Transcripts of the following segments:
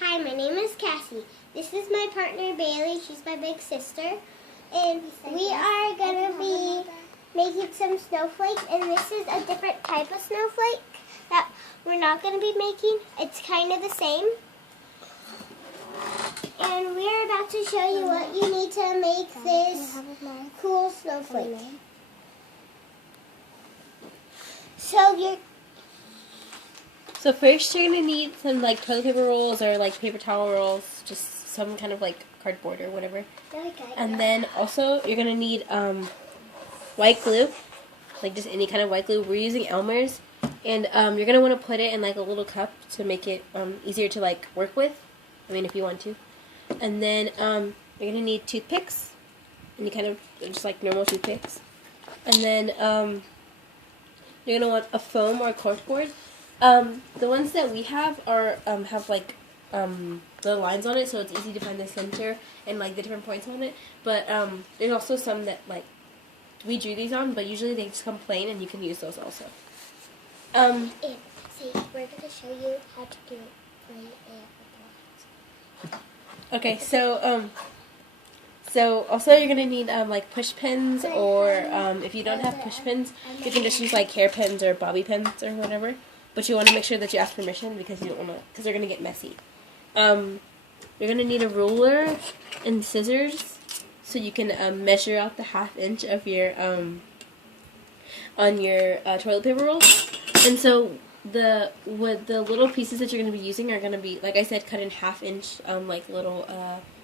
Hi, my name is Cassie. This is my partner Bailey. She's my big sister. And we are going to be making some snowflakes. And this is a different type of snowflake that we're not going to be making. It's kind of the same. And we're about to show you what you need to make this cool snowflake. So first you're going to need some like toilet paper rolls or like paper towel rolls, just some kind of like cardboard or whatever. And then also you're going to need white glue, like just any kind of white glue. We're using Elmer's. And you're going to want to put it in like a little cup to make it easier to like work with. I mean, if you want to. And then you're going to need toothpicks, any kind of just like normal toothpicks. And then you're going to want a foam or a corkboard. The ones that we have are have like the lines on it, so it's easy to find the center and like the different points on it. But there's also some that like we drew these on, but usually they just come plain, and you can use those also. And see, we're going to show you how to do it right at. Okay, so also you're gonna need like push pins, or if you don't have push pins, you can just use like hair pins or bobby pins or whatever. But you want to make sure that you ask permission because you don't want to, because they're gonna get messy. You're gonna need a ruler and scissors so you can measure out the 1/2 inch of your on your toilet paper roll. And so the little pieces that you're going to be using are going to be, like I said, cut in 1/2 inch like little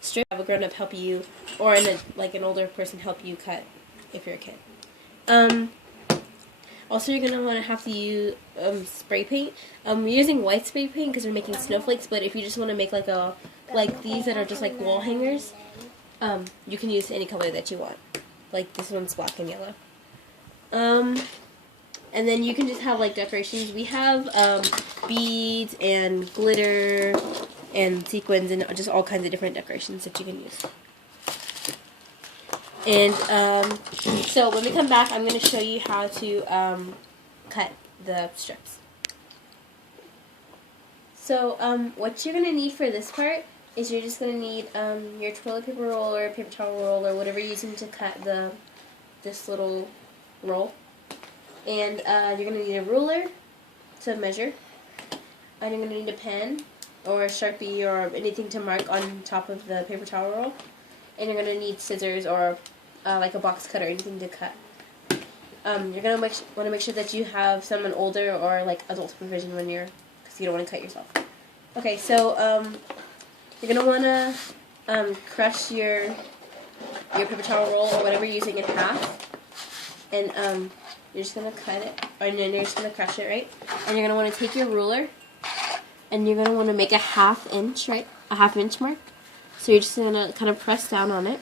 strips. Have a grown up help you, or an older person help you cut if you're a kid. Also, you're going to have to use spray paint. We're using white spray paint because we're making snowflakes. But if you just want to make like these that are just like wall hangers, you can use any color that you want. Like this one's black and yellow. And then you can just have like decorations. We have beads and glitter and sequins and just all kinds of different decorations that you can use. And so when we come back, I'm going to show you how to cut the strips. So what you're going to need for this part is you're just going to need your toilet paper roll or paper towel roll or whatever you're using to cut this little roll. And you're going to need a ruler to measure. And you're going to need a pen or a Sharpie or anything to mark on top of the paper towel roll. And you're going to need scissors or like a box cutter, anything to cut. You're going to want to make sure that you have someone older or like adult supervision when because you don't want to cut yourself. Okay, so you're going to want to crush your paper towel roll or whatever you're using in half. And you're just going to cut it, and then you're just going to crush it, right? And you're going to want to take your ruler, and you're going to want to make a 1/2 inch, right? A 1/2 inch mark. So you're just going to kind of press down on it.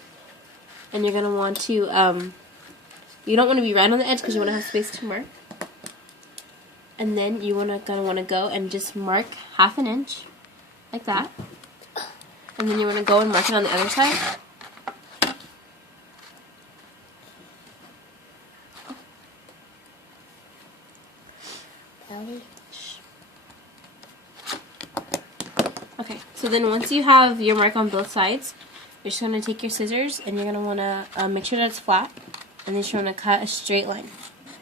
And you're going to want to, you don't want to be right on the edge because you want to have space to mark. And then you're going to want to go and just mark 1/2 inch, like that. And then you want to go and mark it on the other side. Okay, so then once you have your mark on both sides, you're just going to take your scissors and you're going to want to make sure that it's flat, and then you're going to cut a straight line,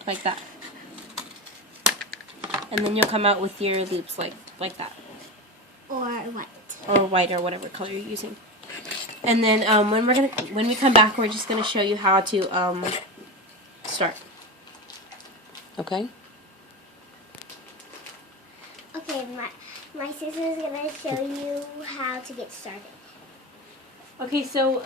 like that. And then you'll come out with your loops like that. Or white. Or white or whatever color you're using. And then when we come back, we're just going to show you how to start. Okay? Okay, my sister is going to show you how to get started. Okay, so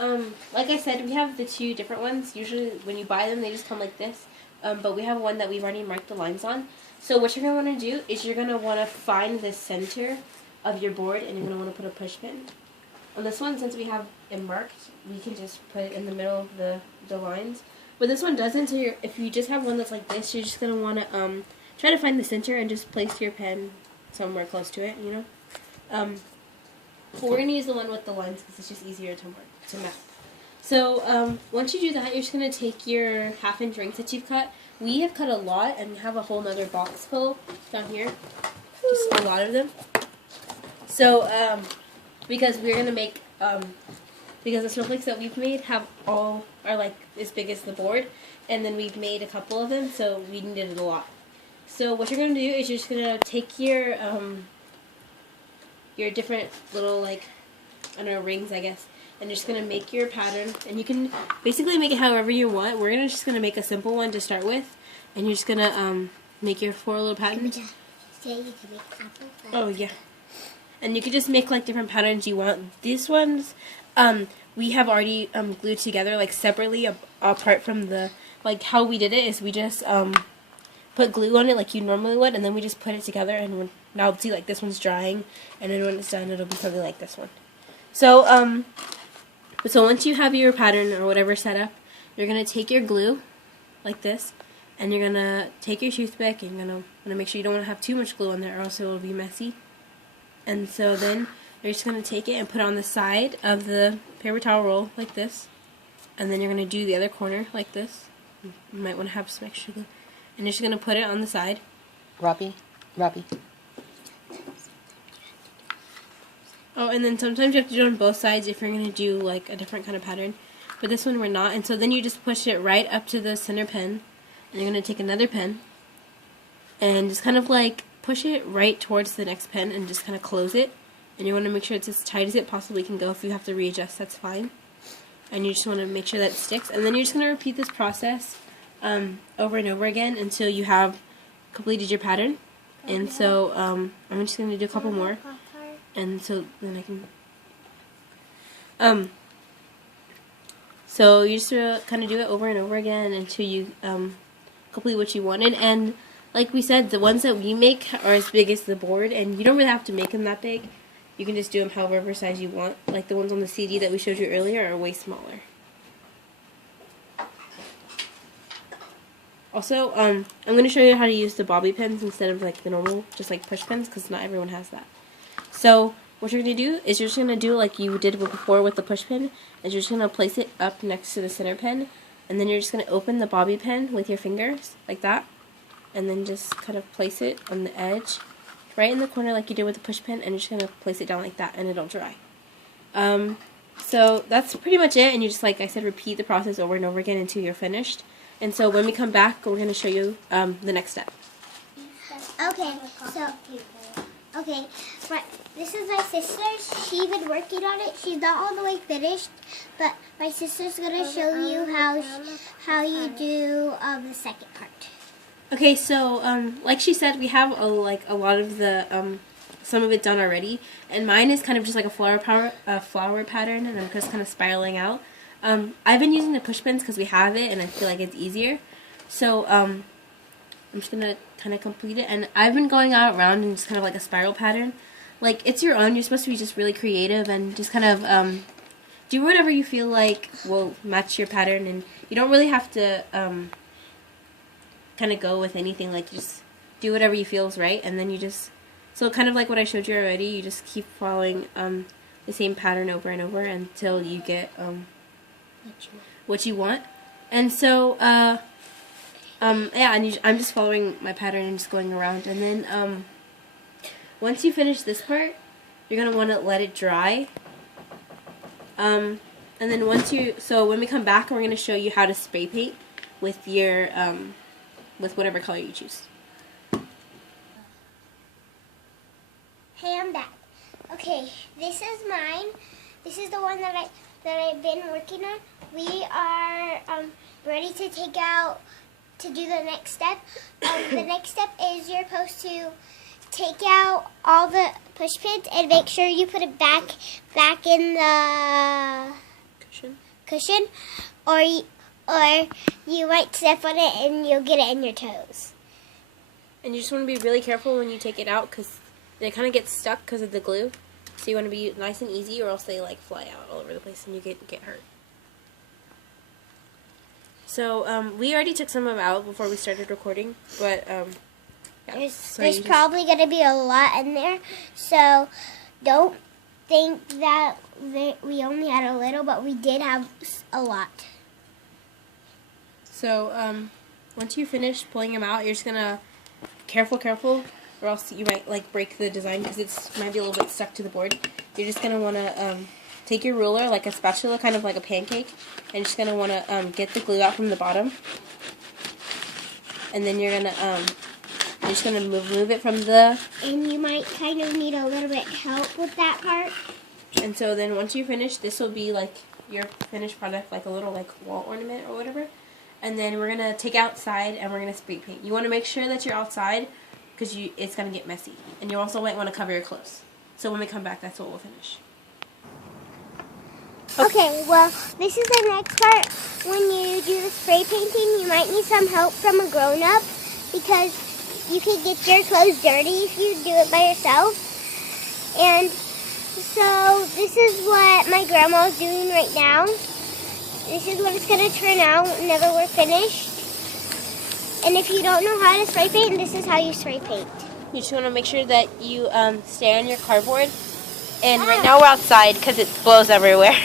like I said, we have the two different ones. Usually when you buy them, they just come like this. But we have one that we've already marked the lines on. So what you're going to want to do is you're going to want to find the center of your board, and you're going to want to put a push pin. On this one, since we have it marked, we can just put it in the middle of the lines. But this one doesn't, so if you just have one that's like this, you're just going to want to try to find the center and just place your pen somewhere close to it, you know. But we're going to use the one with the lines because it's just easier to map. So once you do that, you're just going to take your 1/2 inch rings that you've cut. We have cut a lot and have a whole nother box full down here. Just a lot of them. So because we're gonna make because the snowflakes that we've made are like as big as the board, and then we've made a couple of them, so we needed a lot. So what you're gonna do is you're just gonna take your different little, like, I don't know, rings, I guess, and you're just gonna make your pattern, and you can basically make it however you want. We're just gonna make a simple one to start with, and you're just gonna make your 4 little patterns. Oh yeah. And you can just make like different patterns you want. These ones, we have already glued together like separately apart from the, like how we did it is we just put glue on it like you normally would, and then we just put it together, and now see, like, this one's drying, and then when it's done it'll be something like this one. So so once you have your pattern or whatever set up, you're gonna take your glue like this, and you're gonna take your toothpick, and you're gonna make sure you don't want to have too much glue on there or else it will be messy. And so then you're just going to take it and put it on the side of the paper towel roll like this. And then you're going to do the other corner like this. You might want to have some extra glue. And you're just going to put it on the side. Robbie. Oh, and then sometimes you have to do it on both sides if you're going to do like a different kind of pattern. But this one we're not. And so then you just push it right up to the center pin. And you're going to take another pen and just kind of like push it right towards the next pen and just kind of close it. And you want to make sure it's as tight as it possibly can go. If you have to readjust, that's fine. And you just want to make sure that it sticks. And then you're just going to repeat this process over and over again until you have completed your pattern. And so I'm just going to do a couple more. And so then I can... So you just kind of do it over and over again until you complete what you wanted. And like we said, the ones that we make are as big as the board, and you don't really have to make them that big. You can just do them however size you want. Like the ones on the CD that we showed you earlier are way smaller. Also, I'm going to show you how to use the bobby pins instead of like the normal, just like push pins, because not everyone has that. So what you're going to do is you're just going to do like you did before with the push pin, and you're just going to place it up next to the center pin, and then you're just going to open the bobby pin with your fingers, like that, and then just kind of place it on the edge, right in the corner like you did with the push pin, and you're just going to place it down like that, and it'll dry. So that's pretty much it, and you just, like I said, repeat the process over and over again until you're finished. And so when we come back, we're going to show you the next step. Okay, right, this is my sister. She's been working on it. She's not all the way finished, but my sister's going to show you how you do the second part. Okay, so like she said, we have a lot of the some of it done already, and mine is kind of just like a flower pattern, and I'm just kind of spiraling out. I've been using the push pins because we have it, and I feel like it's easier. So I'm just gonna kind of complete it, and I've been going out around in just kind of like a spiral pattern. Like, it's your own. You're supposed to be just really creative and just kind of do whatever you feel like will match your pattern, and you don't really have to kind of go with anything. Like, just do whatever you feel is right, and then you just, so kind of like what I showed you already, you just keep following the same pattern over and over until you get what you want. And so yeah, and I'm just following my pattern and just going around, and then once you finish this part, you're gonna want to let it dry. And then so when we come back, we're gonna show you how to spray paint with your with whatever color you choose. Hey, I'm back. Okay, this is mine. This is the one that I've been working on. We are ready to do the next step. The next step is you're supposed to take out all the push pins and make sure you put it back in the cushion, or you might step on it and you'll get it in your toes. And you just want to be really careful when you take it out, because it kind of gets stuck because of the glue. So you want to be nice and easy, or else they like fly out all over the place and you get hurt. So we already took some of them out before we started recording, but yeah. There's probably going to be a lot in there, so don't think that we only had a little, but we did have a lot. So once you finish pulling them out, you're just gonna careful, or else you might like break the design because it might be a little bit stuck to the board. you're just going to want to take your ruler, like a spatula, kind of like a pancake, and you're just going to want to get the glue out from the bottom. And then you're just going to move it from the... And you might kind of need a little bit help with that part. And so then once you finish, this will be like your finished product, like a little like wall ornament or whatever. And then we're going to take outside and we're going to spray paint. You want to make sure that you're outside because it's going to get messy. And you also might want to cover your clothes. So when we come back, that's what we'll finish. Okay, well, this is the next part. When you do the spray painting, you might need some help from a grown-up because you can get your clothes dirty if you do it by yourself. And so this is what my grandma is doing right now. This is what it's going to turn out whenever we're finished. And if you don't know how to spray paint, this is how you spray paint. You just want to make sure that you stay on your cardboard. And right now we're outside because it blows everywhere.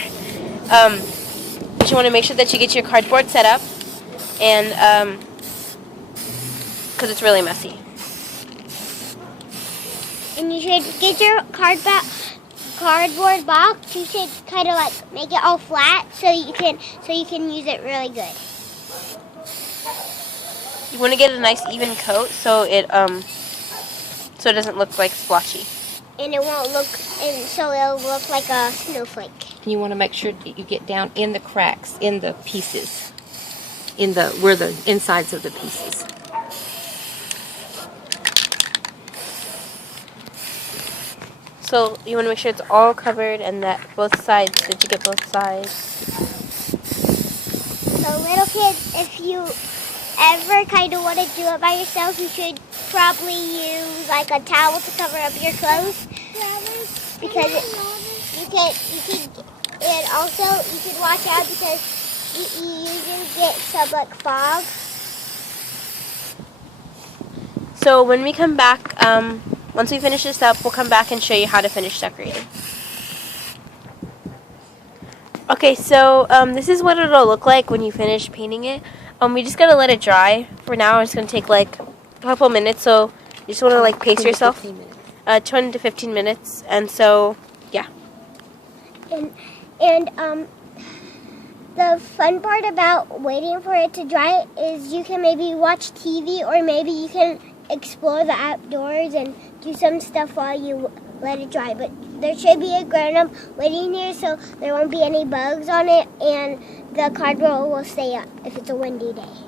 But you want to make sure that you get your cardboard set up, and because it's really messy. And you should get your cardboard box. You should kind of like make it all flat so you can use it really good. You want to get a nice even coat so it doesn't look like splotchy. And it won't look, and so it'll look like a snowflake. You want to make sure that you get down in the cracks, in the pieces, where the insides of the pieces. So you want to make sure it's all covered and that that you get both sides. So little kids, if you ever kind of want to do it by yourself, you should probably use like a towel to cover up your clothes because you can and also you should watch out because you usually get some like fog. So when we come back, once we finish this up, we'll come back and show you how to finish decorating. Okay, so this is what it'll look like when you finish painting it. We just gotta let it dry. For now, it's gonna take like a couple minutes, so you just wanna like pace yourself. 20 to 15 minutes, and so yeah. And the fun part about waiting for it to dry is you can maybe watch TV or maybe you can explore the outdoors and do some stuff while you let it dry. But there should be a grown-up waiting here so there won't be any bugs on it and the cardboard will stay up if it's a windy day.